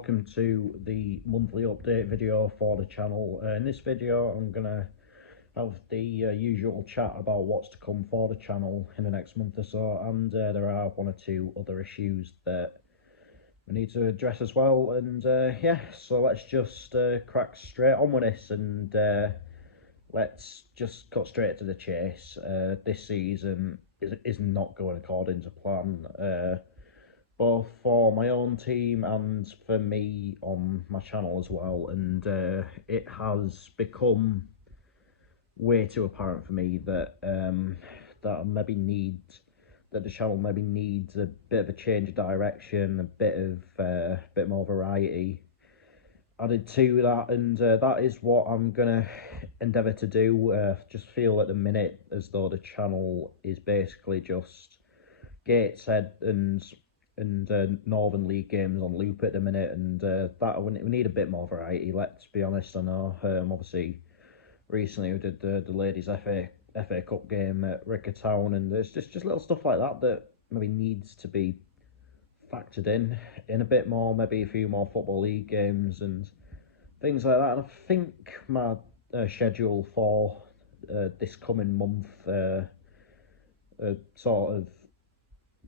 welcome to the monthly update video for the channel. In this video I'm gonna have the usual chat about what's to come for the channel in the next month or so, and there are one or two other issues that we need to address as well. And yeah, so let's just crack straight on with this, and let's just cut straight to the chase. This season is not going according to plan, both for my own team and for me on my channel as well, and it has become way too apparent for me that that the channel maybe needs a bit of a change of direction, a bit more variety added to that, and that is what I'm gonna endeavour to do. Just feel at the minute as though the channel is basically just Gateshead and Northern League games on loop at the minute, and that we need a bit more variety. Let's be honest. I know obviously recently we did the ladies FA Cup game at Ricker Town, and there's just little stuff like that that maybe needs to be factored in a bit more. Maybe a few more Football League games and things like that. And I think my schedule for this coming month sort of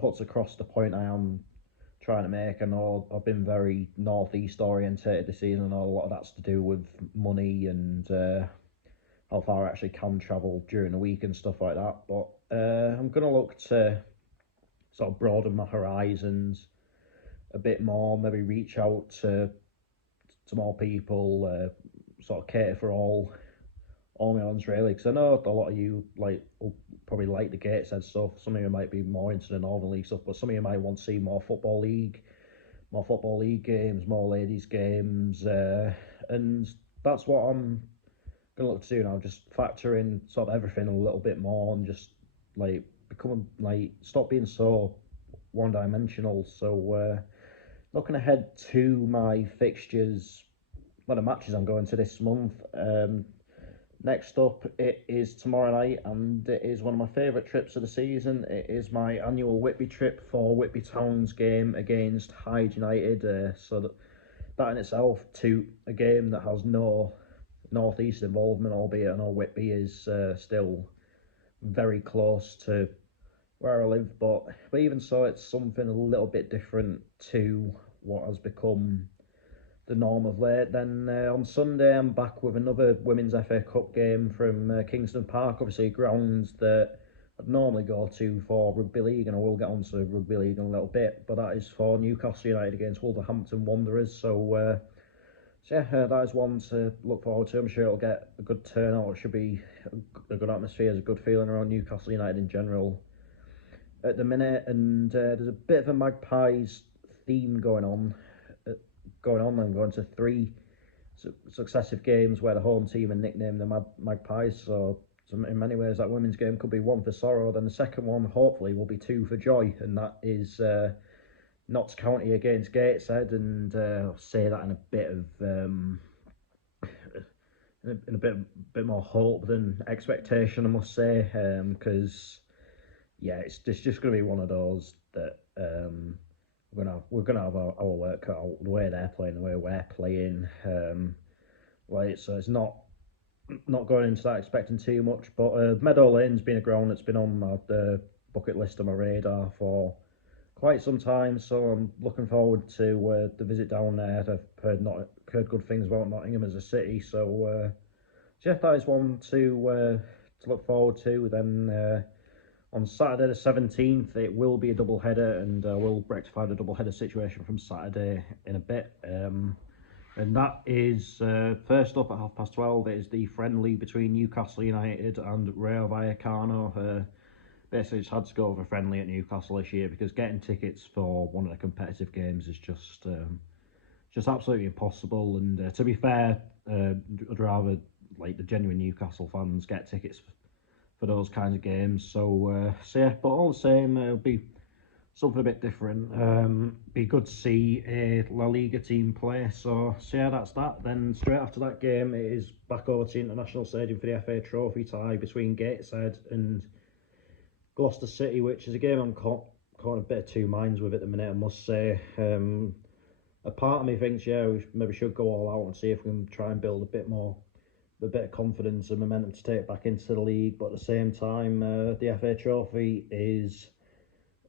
puts across the point I am trying to make. I know I've been very northeast orientated this season. I know a lot of that's to do with money and how far I actually can travel during the week and stuff like that. But I'm going to look to sort of broaden my horizons a bit more, maybe reach out to more people, sort of cater for all my ones really, because I know a lot of you will probably like the Gateshead stuff. Some of you might be more into the Northern League stuff, but some of you might want to see more Football League games, more ladies games, and that's what I'm gonna look to do now. Just factor in sort of everything a little bit more, and just stop being so one-dimensional. So looking ahead to my fixtures, the matches I'm going to this month. Next up, it is tomorrow night, and it is one of my favourite trips of the season. It is my annual Whitby trip for Whitby Town's game against Hyde United. So that in itself, to a game that has no North East involvement, albeit I know Whitby is still very close to where I live, but even so, it's something a little bit different to what has become the norm of late. Then on Sunday I'm back with another Women's FA Cup game from Kingston Park, obviously grounds that I'd normally go to for Rugby League, and I will get onto Rugby League in a little bit, but that is for Newcastle United against Wolverhampton Wanderers. So yeah, that is one to look forward to. I'm sure it'll get a good turnout. It should be a good atmosphere. There's a good feeling around Newcastle United in general at the minute, and there's a bit of a Magpies theme going on. I'm going to 3 successive games where the home team are nicknamed the Magpies. So in many ways, that women's game could be 1 for sorrow. Then the second one, hopefully, will be 2 for joy, and that is Notts County against Gateshead. And I'll say that in a bit of in a bit more hope than expectation, I must say, because yeah, it's just going to be one of those that we're gonna have our work cut out. The way they're playing, the way we're playing, so it's not going into that expecting too much. But Meadow Lane's been a ground that's been on my bucket list on my radar for quite some time, so I'm looking forward to the visit down there. I've heard good things about Nottingham as a city, so yeah, that is one to look forward to. Then on Saturday the 17th, it will be a double header, and we'll rectify the double header situation from Saturday in a bit. And that is first up at 12:30. It is the friendly between Newcastle United and Rayo Vallecano. Basically, just had to go over friendly at Newcastle this year because getting tickets for one of the competitive games is just absolutely impossible. And to be fair, I'd rather the genuine Newcastle fans get tickets for those kinds of games. So yeah, but all the same, it'll be something a bit different. Be good to see a La Liga team play. So yeah, that's that. Then straight after that game, it is back over to International Stadium for the FA Trophy tie between Gateshead and Gloucester City, which is a game I'm caught in a bit of two minds with at the minute, I must say. a part of me thinks, yeah, we maybe should go all out and see if we can try and build a bit of confidence and momentum to take it back into the league. But at the same time, the FA Trophy is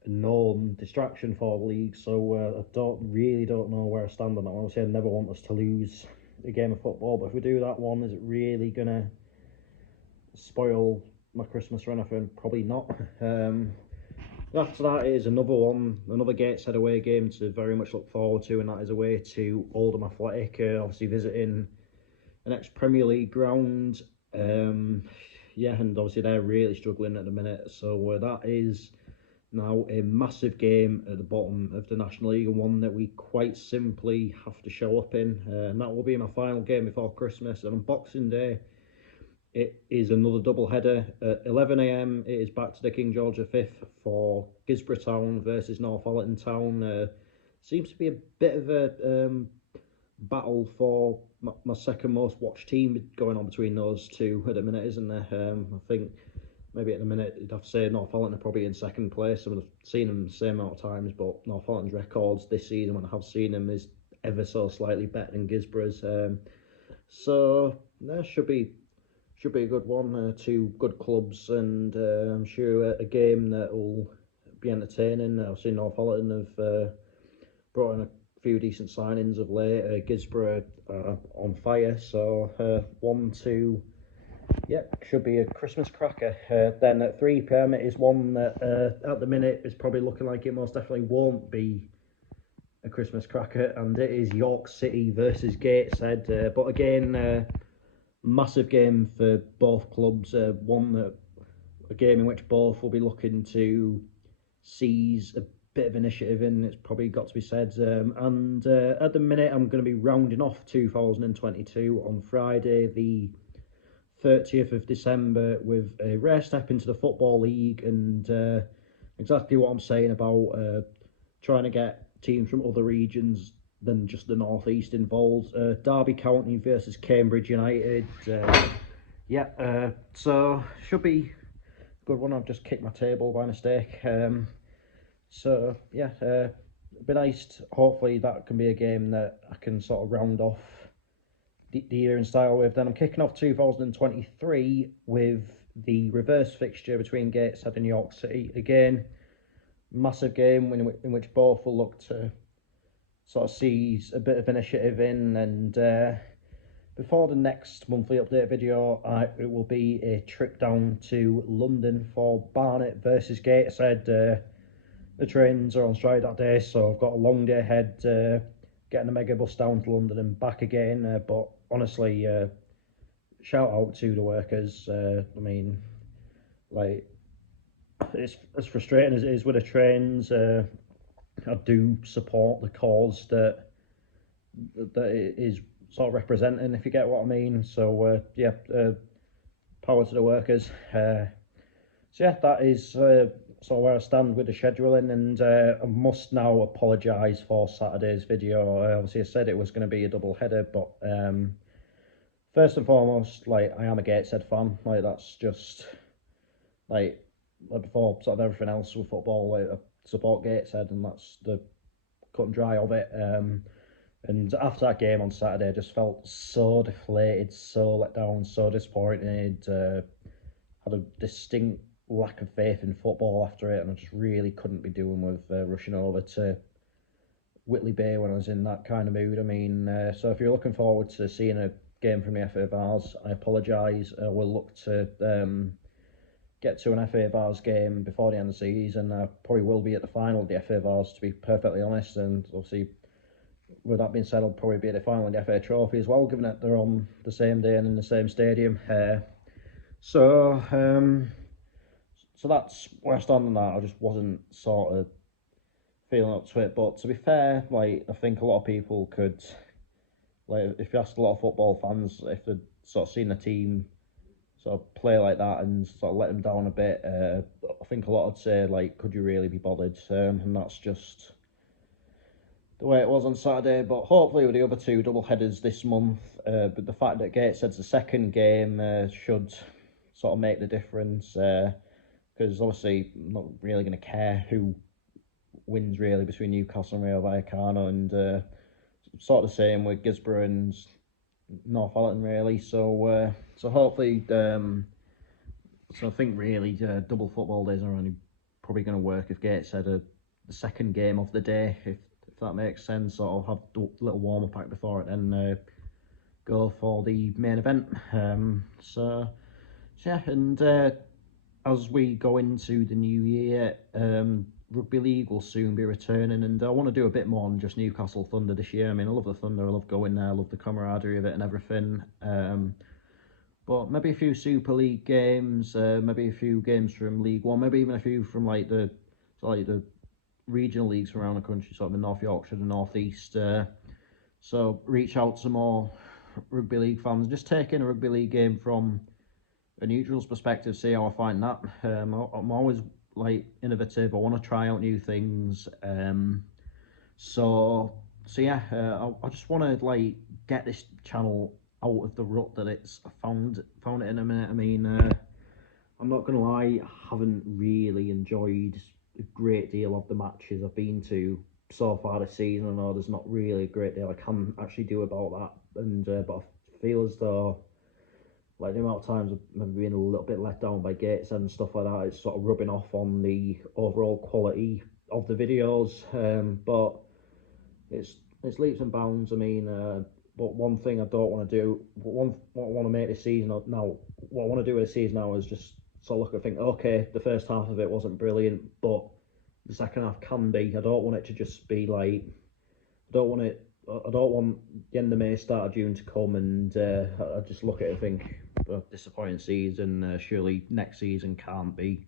a known distraction for the league, so I don't know where I stand on that one. Obviously, I never want us to lose a game of football, but if we do that one, is it really gonna spoil my Christmas run? I think probably not. After that is another Gateshead away game to very much look forward to, and that is away to Oldham Athletic, obviously visiting an ex-Premier League ground. Yeah, and obviously they're really struggling at the minute, so that is now a massive game at the bottom of the National League, and one that we quite simply have to show up in, and that will be my final game before Christmas. And on Boxing Day, it is another double header at 11 a.m. It is back to the King George V for Guisborough Town versus Northallerton Town. Seems to be a bit of a battle for my second most watched team going on between those two at the minute, isn't there? I think maybe at the minute you'd have to say Northallerton are probably in second place. I would have seen them the same amount of times, but Northallerton's records this season, when I have seen them, is ever so slightly better than Guisborough's. So there should be a good one. Two good clubs, and I'm sure a game that will be entertaining. I've seen Northallerton have brought in a few decent signings of late. Guisborough on fire, so 1-2. Yeah, should be a Christmas cracker. Then at 3 p.m. it is one that at the minute is probably looking like it most definitely won't be a Christmas cracker, and it is York City versus Gateshead. But again, massive game for both clubs. A game in which both will be looking to seize a bit of initiative in. It's probably got to be said. And at the minute, I'm going to be rounding off 2022 on Friday, the 30th of December, with a rare step into the Football League, and exactly what I'm saying about trying to get teams from other regions than just the North East involved. Derby County versus Cambridge United. So should be a good one. I've just kicked my table by mistake. So yeah, be nice. Hopefully that can be a game that I can sort of round off the year in style with. Then I'm kicking off 2023 with the reverse fixture between Gateshead and York City. Again, massive game in which both will look to sort of seize a bit of initiative in. And before the next monthly update video, it will be a trip down to London for Barnet versus Gateshead. The trains are on strike that day, so I've got a long day ahead, getting the mega bus down to London and back again. But honestly, shout out to the workers. I mean, like, it's as frustrating as it is with the trains. I do support the cause that it is sort of representing, if you get what I mean. So yeah, power to the workers. So yeah, that is sort of where I stand with the scheduling, and I must now apologise for Saturday's video. Obviously I said it was going to be a double header, but first and foremost, like, I am a Gateshead fan. Like, that's just like before sort of everything else with football. Like, I support Gateshead, and that's the cut and dry of it. And after that game on Saturday, I just felt so deflated, so let down, so disappointed. Had a distinct lack of faith in football after it, and I just really couldn't be doing with rushing over to Whitley Bay when I was in that kind of mood. I mean, so if you're looking forward to seeing a game from the FA Vars, I apologise. We'll look to get to an FA Vars game before the end of the season. I probably will be at the final of the FA Vars, to be perfectly honest, and obviously, with that being said, I'll probably be at the final of the FA Trophy as well, given that they're on the same day and in the same stadium. So that's where I stand on that. I just wasn't sort of feeling up to it. But to be fair, like, I think a lot of people could, like, if you asked a lot of football fans if they'd sort of seen a team sort of play like that and sort of let them down a bit, I think a lot would say, like, could you really be bothered? And that's just the way it was on Saturday. But hopefully with the other two double headers this month, but the fact that Gateshead's the second game should sort of make the difference, because obviously I'm not really going to care who wins really between Newcastle and Rayo Vallecano, and sort of the same with Gisborough and Northallerton really. So hopefully, so I think really double football days are only probably going to work if Gateshead are the second game of the day, if that makes sense. Or I'll have a little warm up pack before it, and go for the main event. So yeah, and as we go into the new year, rugby league will soon be returning, and I want to do a bit more on just Newcastle Thunder this year. I mean, I love the Thunder, I love going there, I love the camaraderie of it and everything. But maybe a few Super League games, maybe a few games from League One, maybe even a few from like the regional leagues from around the country, sort of in North Yorkshire, the North East. So reach out to more rugby league fans. Just take in a rugby league game from a neutral's perspective, see how I find that. I'm always like innovative. I want to try out new things. So yeah, I just want to like get this channel out of the rut that it's found it in a minute. I mean, I'm not gonna lie, I haven't really enjoyed a great deal of the matches I've been to so far this season. I know there's not really a great deal I can actually do about that, and but I feel as though like the amount of times I've maybe been a little bit let down by Gateshead and stuff like that, it's sort of rubbing off on the overall quality of the videos. But it's leaps and bounds. I mean, but one thing I don't want to do, what I want to make this season now, what I want to do with the season now is just sort of look and think, okay, the first half of it wasn't brilliant, but the second half can be. I don't want it to just be like, I don't want the end of May, start of June to come, and I just look at it and think, disappointing season. Surely next season can't be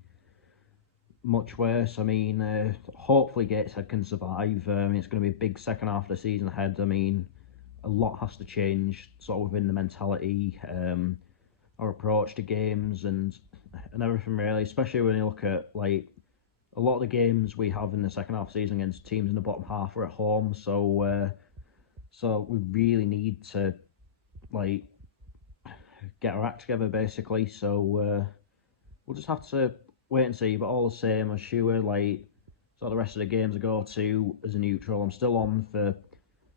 much worse. I mean, hopefully Gateshead can survive. It's going to be a big second half of the season ahead. I mean, a lot has to change sort of within the mentality, our approach to games, and everything really. Especially when you look at like a lot of the games we have in the second half of the season against teams in the bottom half are at home. So we really need to like get our act together basically. So we'll just have to wait and see. But all the same, I'm sure like so the rest of the games I go to as a neutral, I'm still on for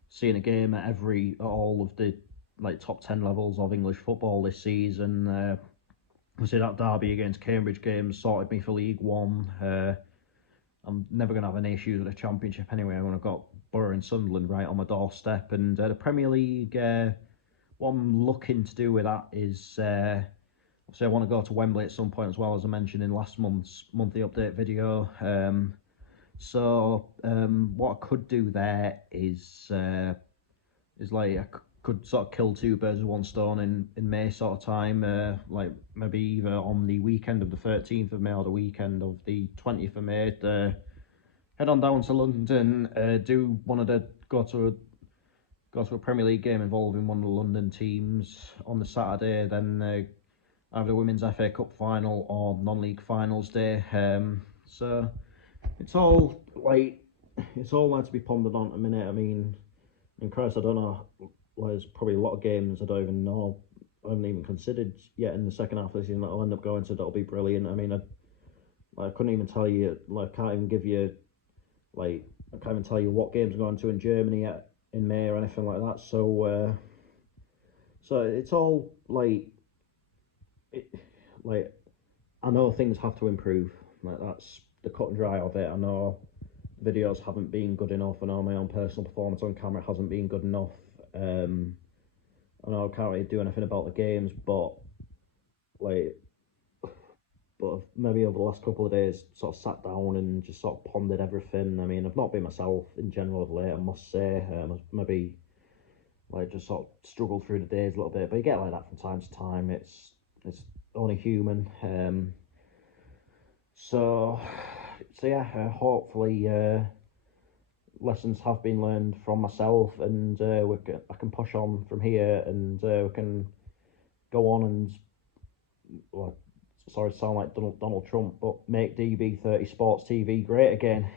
seeing a game at all of the like top 10 levels of English football this season. Obviously that derby against Cambridge game sorted me for League One. I'm never going to have any issues with the Championship anyway when I've got Borough and Sunderland right on my doorstep. And the Premier League, what I'm looking to do with that is, obviously I want to go to Wembley at some point as well, as I mentioned in last month's monthly update video. So what I could do there is like I could sort of kill two birds with one stone in May sort of time, like maybe either on the weekend of the 13th of May or the weekend of the 20th of May, head on down to London, do one of the go to a Premier League game involving one of the London teams on the Saturday, then either the Women's FA Cup final or non-league finals day. So it's all like to be pondered on at a minute. I mean, in Christ, I don't know. Well, there's probably a lot of games I don't even know. I haven't even considered yet in the second half of the season that I'll end up going to. That'll be brilliant. I mean, I couldn't even tell you. Like, I can't even tell you what games I'm going to in Germany in May or anything like that. So, so it's all like, I know things have to improve. Like that's the cut and dry of it. I know videos haven't been good enough. I know my own personal performance on camera hasn't been good enough. I know I can't really do anything about the games, but maybe over the last couple of days, sort of sat down and just sort of pondered everything. I mean, I've not been myself in general of late, I must say. Maybe like just sort of struggled through the days a little bit, but you get like that from time to time. It's only human. So yeah, hopefully lessons have been learned from myself, and I can push on from here, and we can go on and, well, sorry to sound like Donald Trump, but make DB30 Sports TV great again.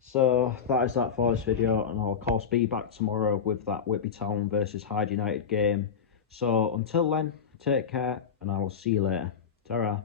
So that is that for this video, and I'll of course be back tomorrow with that Whitby Town versus Hyde United game. So until then, take care, and I will see you later. Ta-ra.